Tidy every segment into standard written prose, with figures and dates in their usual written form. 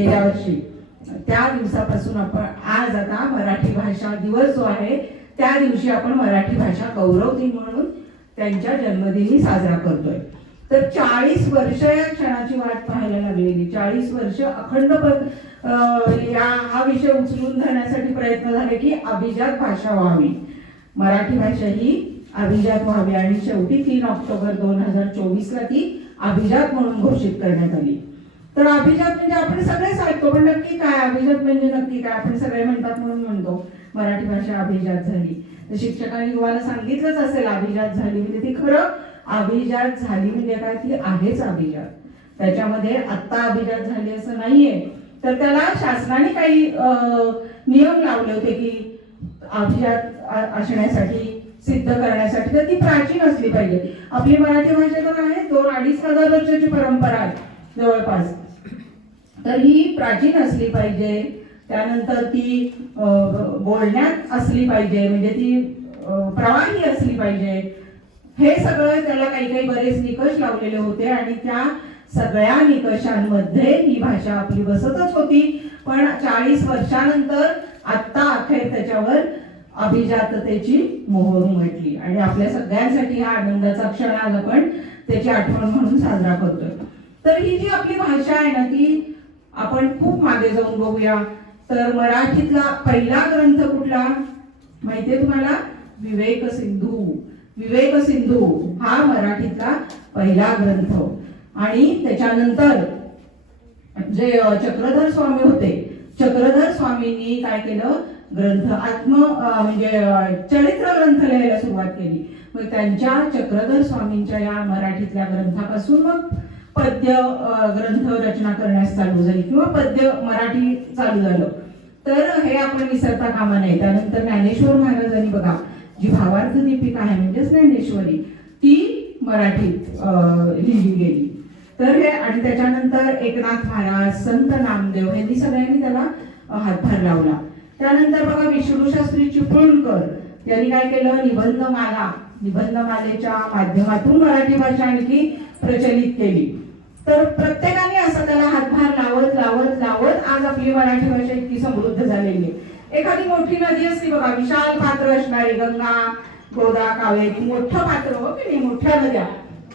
गेल्या वर्षी त्या दिवसापासून आपण आज आता मराठी भाषा दिवस जो आहे त्या दिवशी आपण मराठी भाषा गौरव दिन म्हणून त्यांच्या जन्मदिनी साजरा करतोय. तर 40 वर्ष या क्षणाची वाट पाहायला लागलेली, 40 वर्ष अखंड हा विषय उचलून धरण्यासाठी प्रयत्न झाले की अभिजात भाषा व्हावी, मराठी भाषा ही अभिजात व्हावी. आणि शेवटी 3 ऑक्टोबर 2024 ला ती अभिजात म्हणून घोषित करण्यात आली. तर अभिजात म्हणजे आपण सगळेच ऐकतो, पण नक्की काय अभिजात म्हणजे नक्की काय? आपण सगळे म्हणतात म्हणून म्हणतो मराठी भाषा अभिजात झाली. तर शिक्षकांनी तुम्हाला सांगितलंच असेल अभिजात झाली म्हणजे ती खरं अभिजात झाली म्हणजे काय, ती आहेच अभिजात. त्याच्यामध्ये आत्ता अभिजात झाली असं नाहीये. तर त्याला शासनाने काही नियम लावले होते की अभिजात असण्यासाठी, सिद्ध करण्यासाठी तर ती प्राचीन असली पाहिजे. आपली मराठी भाषा तर आहे 2-2.5 हजार वर्षाची परंपरा आहे जवळपास. तर ही प्राचीन असली पाहिजे, त्यानंतर ती बोलण्यात असली पाहिजे, म्हणजे ती प्रवाही असली पाहिजे. हे सगळं त्याला काही बरेच निकष लावलेले होते आणि त्या सगळ्या निकषांमध्ये ही भाषा आपली बसतच होती. पण 40 वर्षानंतर आत्ता अखेर त्याच्यावर अभिजाततेची मोहर उमटली आणि आपल्या सगळ्यांसाठी हा आनंदाचा क्षण आज आपण त्याची आठवण म्हणून साजरा करतोय. तर ही जी आपली भाषा आहे ना ती आपण खूप मागे जाऊन बघूया. तर मराठीतला पहिला ग्रंथ कुठला माहितीये तुम्हाला? विवेक सिंधू. विवेक सिंधू हा मराठीतला पहिला ग्रंथ. आणि त्याच्यानंतर जे चक्रधर स्वामी होते, चक्रधर स्वामींनी काय केलं, ग्रंथ म्हणजे चरित्र ग्रंथ लिहायला सुरुवात केली. मग त्यांच्या चक्रधर स्वामींच्या या मराठीतल्या ग्रंथापासून मग पद्य ग्रंथ रचना करण्यास चालू झाली किंवा पद्य मराठी चालू झालं. तर हे आपण विसरता कामा नये. त्यानंतर ज्ञानेश्वर महाराजांनी बघा जी भावार्थ दीपिका आहे म्हणजेच ज्ञानेश्वरी ती मराठीत लिहिली गेली. तर हे आणि त्याच्यानंतर एकनाथ महाराज, संत नामदेव यांनी सगळ्यांनी त्याला हातभार लावला. त्यानंतर बघा विष्णुशास्त्री चिपळूणकर यांनी काय केलं, निबंधमालेच्या माध्यमातून मराठी भाषा आणखी प्रचलित केली. तर प्रत्येकाने असं त्याला हातभार लावत लावत लावत आज आपली मराठी भाषा इतकी समृद्ध झालेली आहे. एखादी मोठी नदी असते बघा, विशाल पात्र असणारी, गंगा, गोदा, कावेरी, मोठं पात्र हो की नाही, मोठ्या नद्या,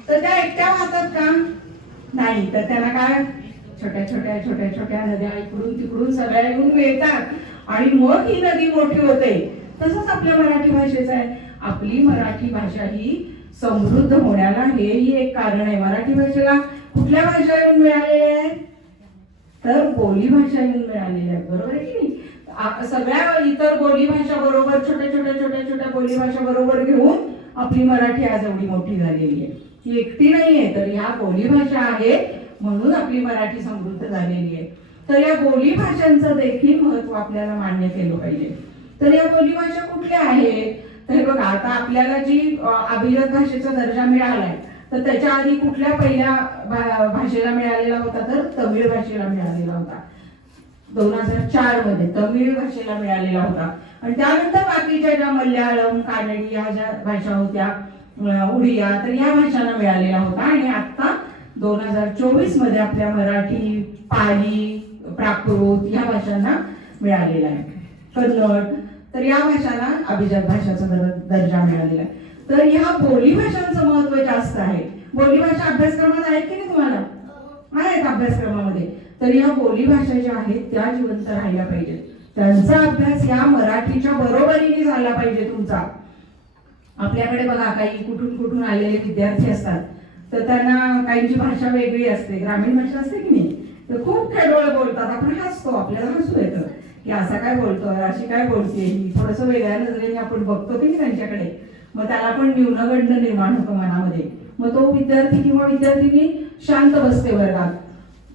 तर त्या एकट्या वाहतात का? नाही. तर त्यांना काय, छोट्या छोट्या छोट्या छोट्या नद्या इकडून तिकडून सगळ्या येऊन मिळतात आणि मग ही नदी मोठी होते. तसंच आपल्या मराठी भाषेचं आहे. आपली मराठी भाषा ही समृद्ध होण्याला हेही एक कारण आहे. मराठी भाषेला कुठल्या भाषा येऊन मिळालेल्या आहेत? तर बोली भाषा येऊन मिळालेल्या आहेत, बरोबर आहे की नाही? सगळ्या इतर बोली भाषा बरोबर, छोट्या छोट्या छोट्या छोट्या बोली भाषा बरोबर घेऊन आपली मराठी आज एवढी मोठी झालेली आहे. ही एकटी नाहीये, तर ह्या बोली भाषा आहे म्हणून आपली मराठी समृद्ध झालेली आहे. तर या बोली भाषांचं देखील महत्व आपल्याला मान्य केलं पाहिजे. तर या बोली भाषा कुठल्या आहेत? तर बघा आता आपल्याला जी अभिजात भाषेचा दर्जा मिळालाय तर त्याच्या आधी कुठल्या पहिल्या भाषेला मिळालेला होता? तर तमिळ भाषेला मिळालेला होता. 2004 मध्ये तमिळ भाषेला मिळालेला होता. आणि त्यानंतर बाकीच्या ज्या मल्याळम, कानडी या ज्या भाषा होत्या, उडिया, तर या भाषांना मिळालेला होता. आणि आता 2024 मध्ये आपल्या मराठी, पाली, प्राकृत या भाषांना मिळालेला आहे. कन्नड, तर या भाषांना अभिजात भाषाचा दर्जा मिळालेला आहे. तर ह्या बोली भाषांचं महत्व जास्त आहे. बोली भाषा अभ्यासक्रमात आहेत की नाही तुम्हाला? आहेत अभ्यासक्रमामध्ये. तर या बोली भाषा ज्या आहेत त्या जिवंत राहिल्या पाहिजेत. त्यांचा अभ्यास या मराठीच्या बरोबरीने झाला पाहिजे तुमचा. आपल्याकडे बघा काही कुठून कुठून आलेले विद्यार्थी असतात, तर त्यांना काहींची भाषा वेगळी असते, ग्रामीण भाषा असते की नाही, तर खूप खेळोळ बोलतात. आपण हसतो, आपल्याला हसू येतं की असा काय बोलतोय, अशी काय बोलते ही, थोडंसं वेगळ्या नजरेने आपण बघतो की नाही त्यांच्याकडे. मग त्याला पण न्यूनगंड निर्माण होतो मनामध्ये. मग तो विद्यार्थी किंवा विद्यार्थिनी शांत बसते वर्गात,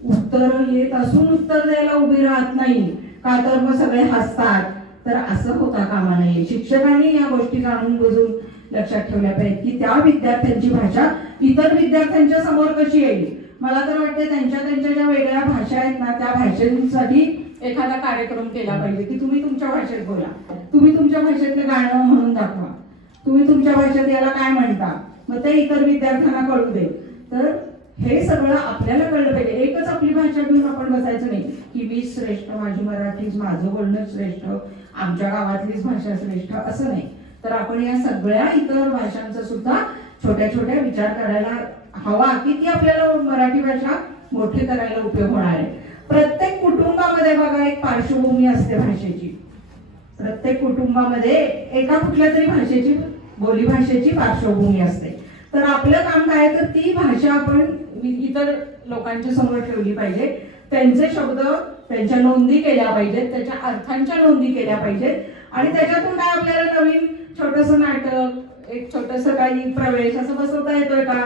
उत्तर येत असून उत्तर द्यायला उभी राहत नाही का, तर मग सगळे हसतात. तर असं होता कामा नये. शिक्षकांनी या गोष्टी जाणून बुजून लक्षात ठेवल्या पाहिजेत की त्या विद्यार्थ्यांची भाषा इतर विद्यार्थ्यांच्या समोर कशी येईल. मला तर वाटतं त्यांच्या ज्या वेगळ्या भाषा आहेत ना त्या भाषेसाठी एखादा कार्यक्रम केला पाहिजे की तुम्ही तुमच्या भाषेत बोला, तुम्ही तुमच्या भाषेतलं गाणं म्हणून दाखवा, तुम्ही तुमच्या भाषेत याला काय म्हणता, मग ते इतर विद्यार्थ्यांना कळू दे. तर हे सगळं आपल्याला कळलं पाहिजे. एकच आपली भाषा घेऊन आपण बसायचं नाही की मी श्रेष्ठ, माझी मराठीच, माझं बोलणं श्रेष्ठ, आमच्या गावातलीच भाषा श्रेष्ठ, असं नाही. तर आपण या सगळ्या इतर भाषांचा सुद्धा छोट्या छोट्या विचार करायला हवा की ती आपल्याला मराठी भाषा मोठी करायला उपयोग होणार आहे. प्रत्येक कुटुंबामध्ये बघा एक पार्श्वभूमी असते भाषेची. प्रत्येक कुटुंबामध्ये एका कुठल्या तरी भाषेची, बोली भाषेची पार्श्वभूमी असते. तर आपलं काम काय तर ती भाषा आपण इतर लोकांच्या समोर ठेवली पाहिजे. त्यांचे शब्द, त्यांच्या नोंदी केल्या पाहिजेत, त्याच्या अर्थांच्या नोंदी केल्या पाहिजेत आणि त्याच्यातून काय आपल्याला नवीन छोटंसं नाटक, एक छोटंसं काही प्रवेश असं बसवता येतोय का,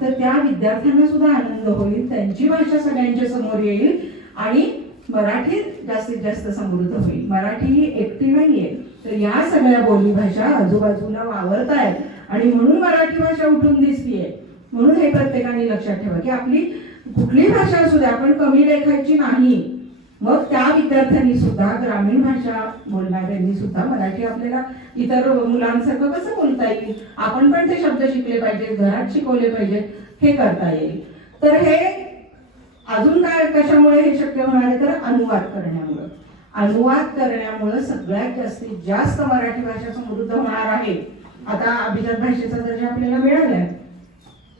तर त्या विद्यार्थ्यांना सुद्धा आनंद होईल, त्यांची भाषा सगळ्यांच्या समोर येईल आणि मराठी जास्तीत जास्त समृद्ध होईल. मराठी ही एकटी नाहीये, तर या सगळ्या बोली भाषा आजूबाजूला वावरतायत आणि म्हणून मराठी भाषा उठून दिसतीये. म्हणून हे प्रत्येकाने लक्षात ठेवा की आपली कुठली भाषा असू द्या, आपण कमी लेखायची नाही. मग त्या विद्यार्थ्यांनी सुद्धा, ग्रामीण भाषा बोलणाऱ्यांनी सुद्धा मराठी आपल्याला इतर मुलांसारखं कसं बोलता येईल, आपण पण ते शब्द शिकले पाहिजे, घरात शिकवले पाहिजे, हे करता येईल. तर हे अजून काय, कशामुळे हे शक्य होणार आहे तर अनुवाद करण्यामुळं. अनुवाद करण्यामुळं सगळ्यात जास्तीत जास्त मराठी भाषा समृद्ध होणार आहे. आता अभिजात भाषेचा दर्जा आपल्याला मिळालाय,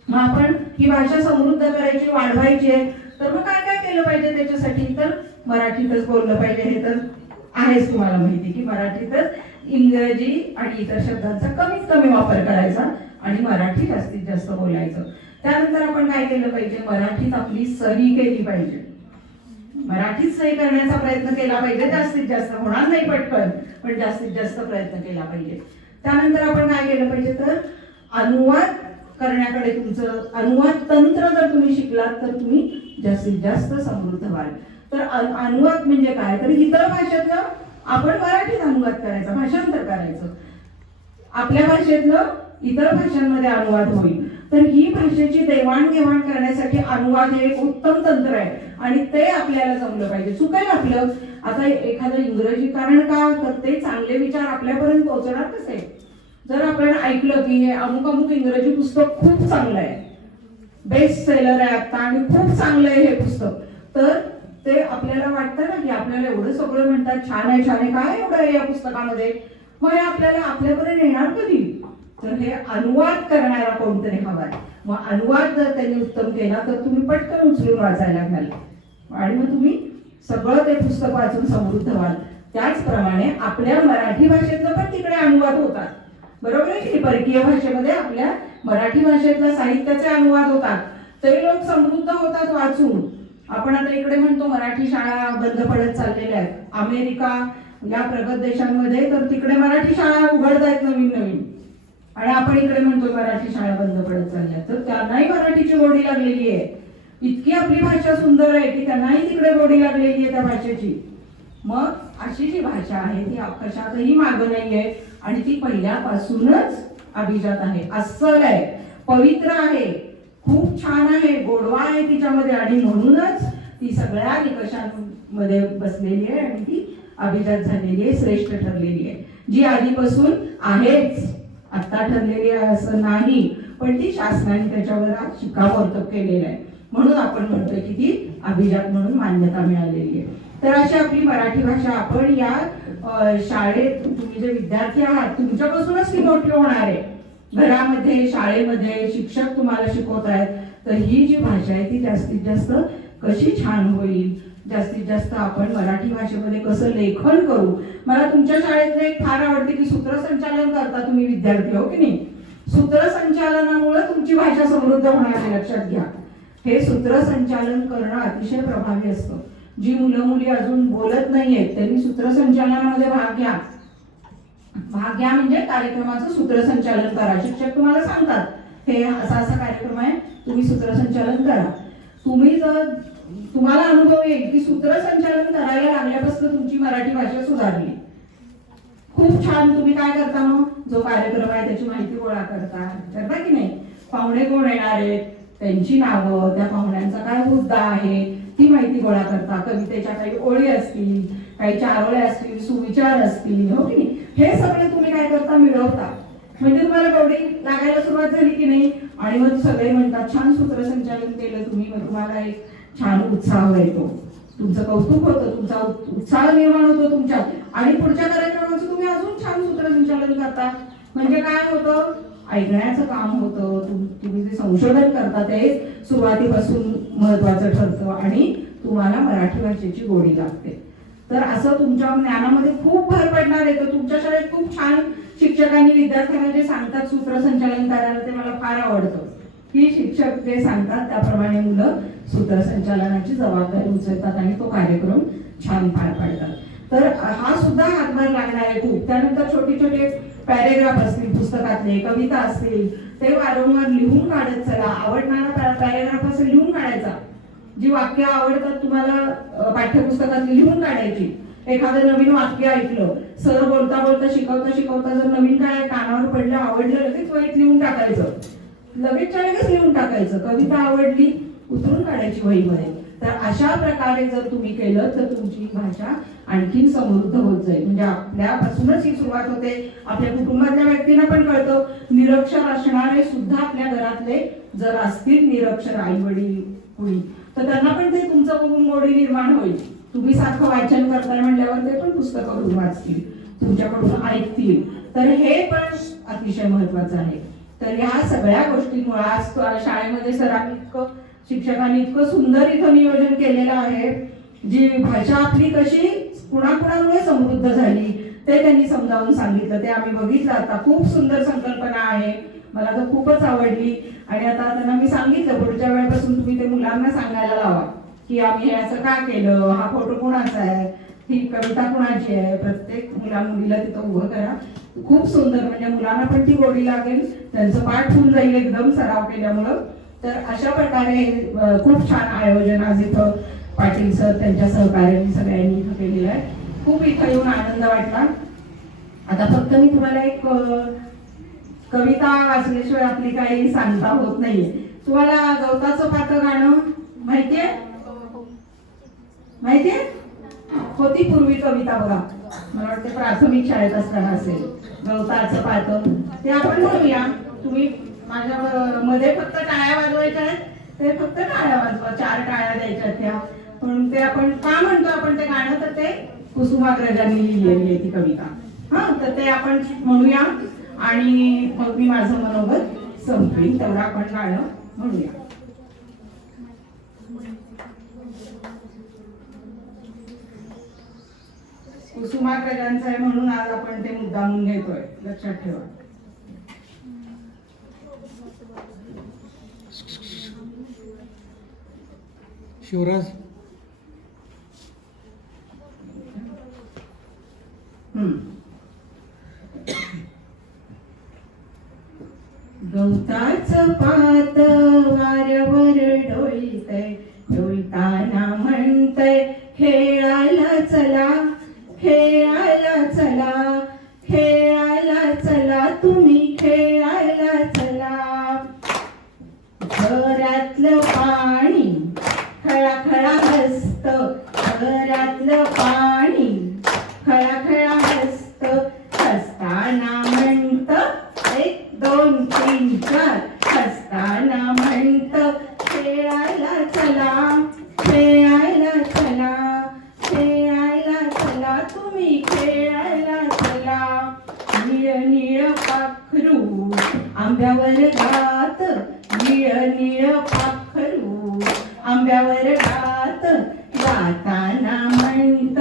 मग आपण ही भाषा समृद्ध करायची, वाढवायची आहे, तर मग काय काय केलं पाहिजे त्याच्यासाठी, तर मराठीतच बोललं पाहिजे. हे तर आहेच तुम्हाला माहिती की मराठीतच इंग्रजी आणि इतर शब्दांचा कमीत कमी वापर करायचा आणि मराठी जास्तीत जास्त बोलायचं. त्यानंतर आपण काय केलं पाहिजे, मराठीत आपली सही केली पाहिजे. मराठीत सही करण्याचा प्रयत्न केला पाहिजे, जास्तीत जास्त. होणार नाही पटकन, पण जास्तीत जास्त प्रयत्न केला पाहिजे. त्यानंतर आपण काय केलं पाहिजे तर अनुवाद करण्याकडे, तुमचं अनुवाद तंत्र जर तुम्ही शिकलात तर तुम्ही जास्तीत जास्त समृद्ध व्हाल. तर अनुवाद म्हणजे काय तर इतर भाषेतलं आपण मराठीत अनुवाद करायचा, भाषांतर करायचं. आपल्या भाषेतलं इतर भाषांमध्ये अनुवाद होईल. तर ही भाषेची देवाणघेवाण करण्यासाठी अनुवाद हे एक उत्तम तंत्र आहे आणि ते आपल्याला जमलं पाहिजे. चुकेल आपलं आता एखादं इंग्रजी, कारण का तर ते चांगले विचार आपल्यापर्यंत पोहोचणार कसे. जर आपण ऐकलं की हे अमुक अमुक इंग्रजी पुस्तक खूप चांगलं आहे, बेस्ट सेलर आहे आता आणि खूप चांगलं आहे हे पुस्तक, तर ते आपल्याला वाटतं ना की आपल्याला एवढं सगळं म्हणतात, छान आहे छान आहे, काय एवढं आहे या पुस्तकामध्ये, मग हे आपल्याला आपल्यापर्यंत येणार कधी. तर हे अनुवाद करणारा कोणतरी हवाय. मग अनुवाद जर त्यांनी उत्तम केला तर तुम्ही पटकन उचलून वाचायला घ्याल आणि मग तुम्ही सगळं ते पुस्तक वाचून समृद्ध व्हाल. त्याचप्रमाणे आपल्या मराठी भाषेतलं पण तिकडे अनुवाद होतात, बरोबर आहे की. परकीय भाषेमध्ये आपल्या मराठी भाषेतल्या साहित्याचे अनुवाद होतात, ते लोक समृद्ध होतात वाचून. आपण आता इकडे म्हणतो मराठी शाळा बंद पडत चाललेल्या आहेत. अमेरिका या प्रगत देशांमध्ये तर तिकडे मराठी शाळा उघडत आहेत नवीन नवीन, आणि आपण इकडे म्हणतो मराठी शाळा बंद पडत चालल्या. तर त्यांनाही मराठीची गोडी लागलेली आहे. इतकी आपली भाषा सुंदर आहे की त्यांनाही तिकडे गोडी लागलेली आहे त्या भाषेची. मग अशी जी भाषा आहे ती कशातही मागं नाही आहे आणि ती पहिल्यापासूनच अभिजात आहे, अस्सल आहे, पवित्र आहे, खूप छान आहे, गोडवा आहे तिच्यामध्ये आणि म्हणूनच ती सगळ्या निकषांमध्ये बसलेली आहे आणि ती अभिजात झालेली आहे, श्रेष्ठ ठरलेली आहे. जी आधीपासून आहेच, आता ठरलेली आहे असं नाही, पण ती शासनाने त्याच्यावर शिक्कामोर्तब केलेलं आहे, म्हणून आपण म्हणतोय की ती अभिजात म्हणून मान्यता मिळालेली आहे. तर अशी आपली मराठी भाषा आपण या शाळेत, तुम्ही जे विद्यार्थी आहात तुमच्यापासूनच ती मोठी होणार आहे. घरामध्ये, शाळेमध्ये शिक्षक तुम्हाला शिकवत आहेत, तर ही जी भाषा आहे ती जास्तीत जास्त कशी छान होईल, जास्तीत जास्त आपण मराठी भाषेमध्ये कसं लेखन करू. मला तुमच्या शाळेतले एक फार आवडते की सूत्रसंचालन करता तुम्ही विद्यार्थी, हो की नाही. सूत्रसंचालनामुळे तुमची भाषा समृद्ध होणार आहे, लक्षात घ्या. हे सूत्रसंचालन करणं अतिशय प्रभावी असतं. जी मुलं मुली अजून बोलत नाहीयेत त्यांनी सूत्रसंचालनामध्ये भाग घ्या. भाग घ्या म्हणजे कार्यक्रमाचं सूत्रसंचालन करा. शिक्षक तुम्हाला सांगतात हे असा असा कार्यक्रम आहे, तुम्ही सूत्रसंचालन करा. तुम्ही जर, तुम्हाला अनुभव येईल की सूत्रसंचालन करायला लागल्यापासून तुमची मराठी भाषा सुधारली. खूप छान. तुम्ही काय करता मग, जो कार्यक्रम आहे त्याची माहिती गोळा करता की नाही. पाहुणे कोण येणार आहेत, त्यांची नावं, त्या पाहुण्यांचा काय मुद्दा आहे ती माहिती गोळा करता. कवितेच्या काही ओळी असतील, काही चारोळे असतील, सुविचार असतील, हो की नाही. हे सगळे तुम्ही काय करता, मिळवता. म्हणजे तुम्हाला गोडी लागायला सुरुवात झाली की नाही. आणि मग सगळे म्हणतात छान सूत्रसंचालन केलं तुम्ही, मग तुम्हाला एक छान उत्साह येतो, तुमचं कौतुक होतं, तुमचा उत्साह निर्माण होतो तुमच्यात, आणि पुढच्या कार्यक्रमाचं तुम्ही अजून छान सूत्रसंचालन करता. म्हणजे काय होतं, ऐकण्याचं काम होतं, तुम्ही जे संशोधन करता ते सुरुवातीपासून महत्वाचं ठरतं आणि तुम्हाला मराठी भाषेची गोडी लागते. तर असं तुमच्या ज्ञानामध्ये खूप भर पडणार आहे. तर तुमच्या शाळेत खूप छान शिक्षकांनी विद्यार्थ्यांना जे सांगतात सूत्रसंचालन करायला, ते मला फार आवडतं की शिक्षक जे सांगतात त्याप्रमाणे मुलं सूत्रसंचालनाची जबाबदारी उचलतात आणि तो कार्यक्रम छान पार पाडतात. तर हा सुद्धा हातभार लागणार आहे खूप. त्यानंतर छोटे छोटे पॅरेग्राफ असतील पुस्तकातले, कविता असतील, ते वारंवार लिहून काढत चला. आवडणारा पॅरेग्राफ असेल लिहून काढायचा, जी वाक्य आवडतात तुम्हाला पाठ्यपुस्तकात लिहून काढायची. एखादं नवीन वाक्य ऐकलं, सर बोलता बोलता शिकवता शिकवता जर नवीन काय कानावर पडलं, आवडलं, लगेच वहीत लिहून टाकायचं, लगेचच्या लगेच लिहून टाकायचं. कविता आवडली, उतरून काढायची वहीमध्ये. तर अशा प्रकारे जर तुम्ही केलं तर तुमची भाषा आणखीन समृद्ध होत जाईल. म्हणजे आपल्यापासूनच ही सुरुवात होते. आपल्या कुटुंबातल्या व्यक्तींना पण कळतं. निरक्षर असणारे सुद्धा आपल्या घरातले जर असतील निरक्षर आई वडील कुणी, तर त्यांना पण ते तुमचं बघून गोडी निर्माण होईल. तुम्ही सारखं वाचन करताय म्हणल्यावर ते पण पुस्तकं करून वाचतील, तुमच्याकडून ऐकतील. तर हे पण अतिशय महत्वाचं आहे. तर ह्या सगळ्या गोष्टींमुळे आज शाळेमध्ये सरांनी इतकं, शिक्षकांनी इतकं सुंदर इथं नियोजन केलेलं आहे. जी भाषा आपली कशी कुणाकुणामुळे समृद्ध झाली ते त्यांनी समजावून सांगितलं, ते आम्ही बघितलं. आता खूप सुंदर संकल्पना आहे, मला तर खूपच आवडली. आणि आता त्यांना मी सांगितलं पुढच्या वेळेपासून तुम्ही ते मुलांना सांगायला लावा की आम्ही हे असं का केलं, हा फोटो कुणाचा आहे, ही कविता कुणाची आहे. प्रत्येक मुलीला तिथं उभं करा. खूप सुंदर, म्हणजे मुलांना पण ती गोडी लागेल, त्यांचं पाठ होऊन जाईल एकदम सराव केल्यामुळं. तर अशा प्रकारे खूप छान आयोजन आज इथं पाटील सर त्यांच्या सहकार्याने सगळ्यांनी इथं केलेलं आहे. खूप इथं येऊन आनंद वाटला. आता फक्त मी तुम्हाला एक कविता वाचल्याशिवाय आपली काही सांगता होत नाहीये. तुम्हाला गवताचं पातं गाणं माहितीये? माहितीये? होती पूर्वी कविता बघा, मला वाटते प्राथमिक शाळेत असताना असेल. गवताचं पातं ते आपण म्हणूया. तुम्ही माझ्या मध्ये फक्त टाळ्या वाजवायच्या आहेत, ते फक्त टाळ्या वाजवा, 4 टाळ्या द्यायच्या त्या. म्हणून ते आपण का म्हणतो आपण ते गाणं, तर ते कुसुमाग्रजांनी लिहिलेली आहे ती कविता. हा, तर ते आपण म्हणूया आणि मग मी माझं मनोगत संपवीन. तेवढं आपण गाणं म्हणूया. कुसुमाग्रजांचं आहे म्हणून आज आपण ते मुद्दामून घेतोय, लक्षात ठेवा. शिवराज गवताचं पात वाऱ्यावर डोलतय, डोलताना म्हणतय खेळायला चला, खेळायला चला, खेळायला चला, तुम्ही खेळायला चला. घरातलं पाणी खळाखळा हसत, घरातलं पाणी खळाखळा हसत, हसताना म्हणत 1 2 3 4, हसताना म्हणत खेळायला चला, खेळायला चला, खेळायला चला, तुम्ही खेळायला चला. निळ निळ पाखरू आंब्यावर गात, निळ निळ पाखरू आंब्यावर गात, गाताना म्हणत,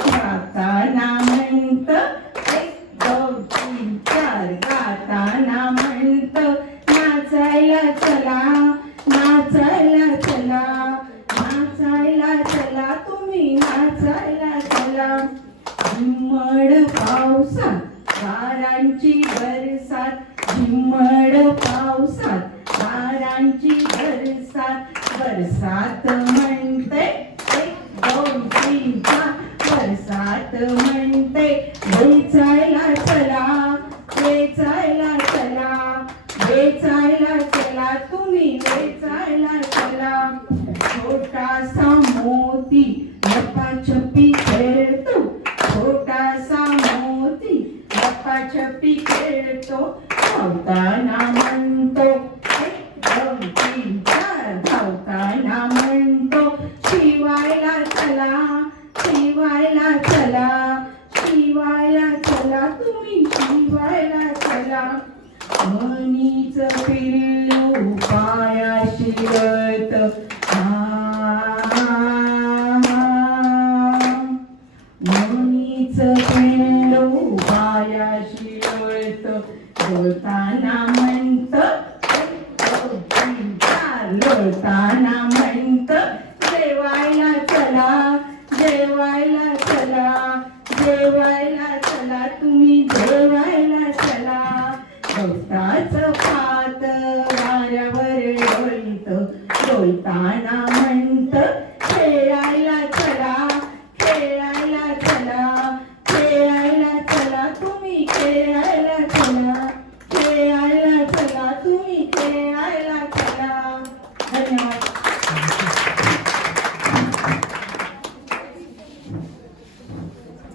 गाताना म्हणत 1 2 3 4, गाताना म्हणत नाचायला चला, नाचायला चला, नाचायला चला, तुम्ही नाचायला चला. झिम्मड पावसात वारांची बरसात, झिम्मड पावसात वारांची बरसात, बरसात म्हणते 1 2 3 4, बरसात म्हणते वेचायला चला, वेचायला चला, वेचायला चला, तुम्ही वेचायला चला. छोटासा मोती लपाछपी खेळतो, छोटासा मोती लपाछपी खेळतो, धावताना म्हणतो 1 मनीच पिल्लू पायाशी गळत मनीच पिल्लू पायाशी गळत गळताना म्हणत लोळताना म्हणत जेवायला चला जेवायला चला जेवायला चला तुम्ही जेवायला चला गवताचं पात वाऱ्यावर डोलत डोलताना